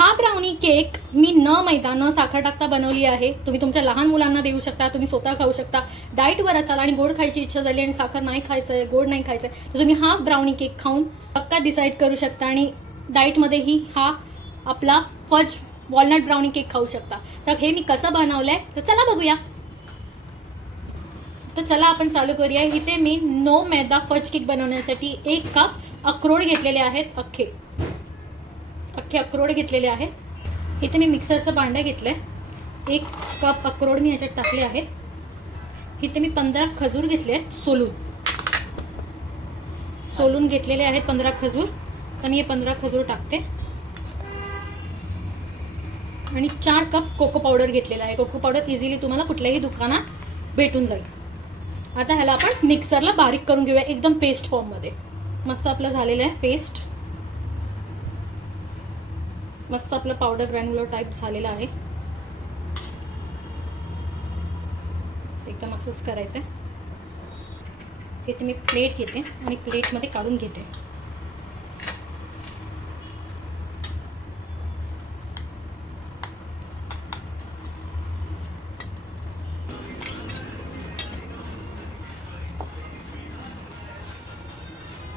हा brownie cake मी न मैदा न साखर टाकता बनवली आहे. तुम्ही तुमच्या लहान मुलांना देऊ शकता तुम्ही स्वतः खाऊ शकता. डाएटवर असाल आणि गोड खायची इच्छा झाली आणि साखर नाही खायचं आहे गोड नाही खायचं आहे तर तुम्ही हा ब्राउनी केक खाऊन पक्का डिसाईड करू शकता आणि डाएटमध्येही हा आपला फज वॉलनट ब्राउनी केक खाऊ शकता. तर हे मी कसं बनवलं आहे तर चला बघूया. तर चला आपण चालू करूया. इथे मी नो मैदा फज केक बनवण्यासाठी एक कप अक्रोड घेतलेले आहेत अख्खे. अख्खे अक्रोड घेतलेले आहेत. इथे मी मिक्सरचं भांडं घेतलं आहे एक कप अक्रोड मी ह्याच्यात टाकले आहेत इथे मी पंधरा खजूर घेतले आहेत सोलून. सोलून घेतलेले आहेत पंधरा खजूर. तर मी हे पंधरा खजूर टाकते. आणि चार कप कोको पावडर घेतलेला आहे. कोको पावडर इझिली तुम्हाला कुठल्याही दुकानात भेटून जाईल. आता ह्याला आपण मिक्सरला बारीक करून घेऊया. एकदम पेस्ट फॉर्ममध्ये मस्त आपलं झालेलं आहे पेस्ट मस्त आपलं पावडर ग्रॅन्युलर टाईप झालेलं आहे. एकदम असंच करायचं आहे इथे मी प्लेट घेते आणि प्लेटमध्ये काढून घेते.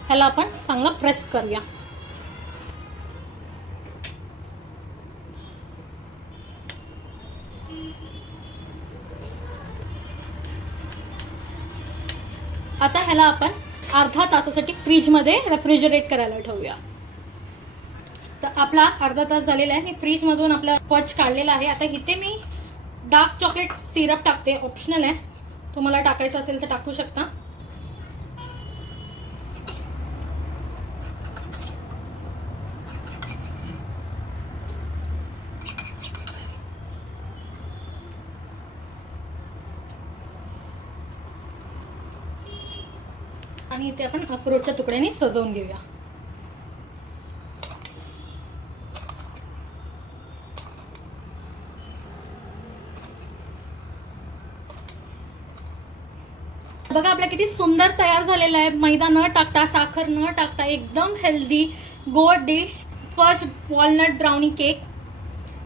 ह्याला आपण चांगला प्रेस करूया. आता ह्याला आपण अर्धा तासासाठी फ्रीजमध्ये रेफ्रिजरेट करायला ठेवूया. तर आपला अर्धा तास झालेला आहे. मी फ्रीजमधून आपला फज काढलेला आहे. आता इथे मी डार्क चॉकलेट सिरप टाकते. ऑप्शनल आहे. तुम्हाला टाकायचं असेल तर टाकू शकता. आणि इथे आपण अक्रोडच्या तुकड्याने सजवून घेऊया. बघा आपला किती सुंदर तयार झालेला आहे. मैदा न टाकता साखर न टाकता एकदम हेल्दी गोड dish fudge walnut brownie cake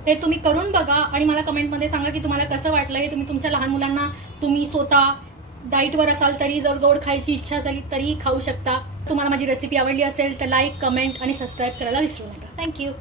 ते तुम्ही करून बघा आणि मला कमेंटमध्ये सांगा की तुम्हाला कसं वाटलं हे तुम्ही तुमच्या लहान मुलांना तुम्ही स्वतः डाईटवर असाल तरी जर गोड खायची इच्छा झाली तरीही खाऊ शकता. तुम्हाला माझी रेसिपी आवडली असेल तर लाईक कमेंट आणि सबस्क्राईब करायला विसरू नका. थँक्यू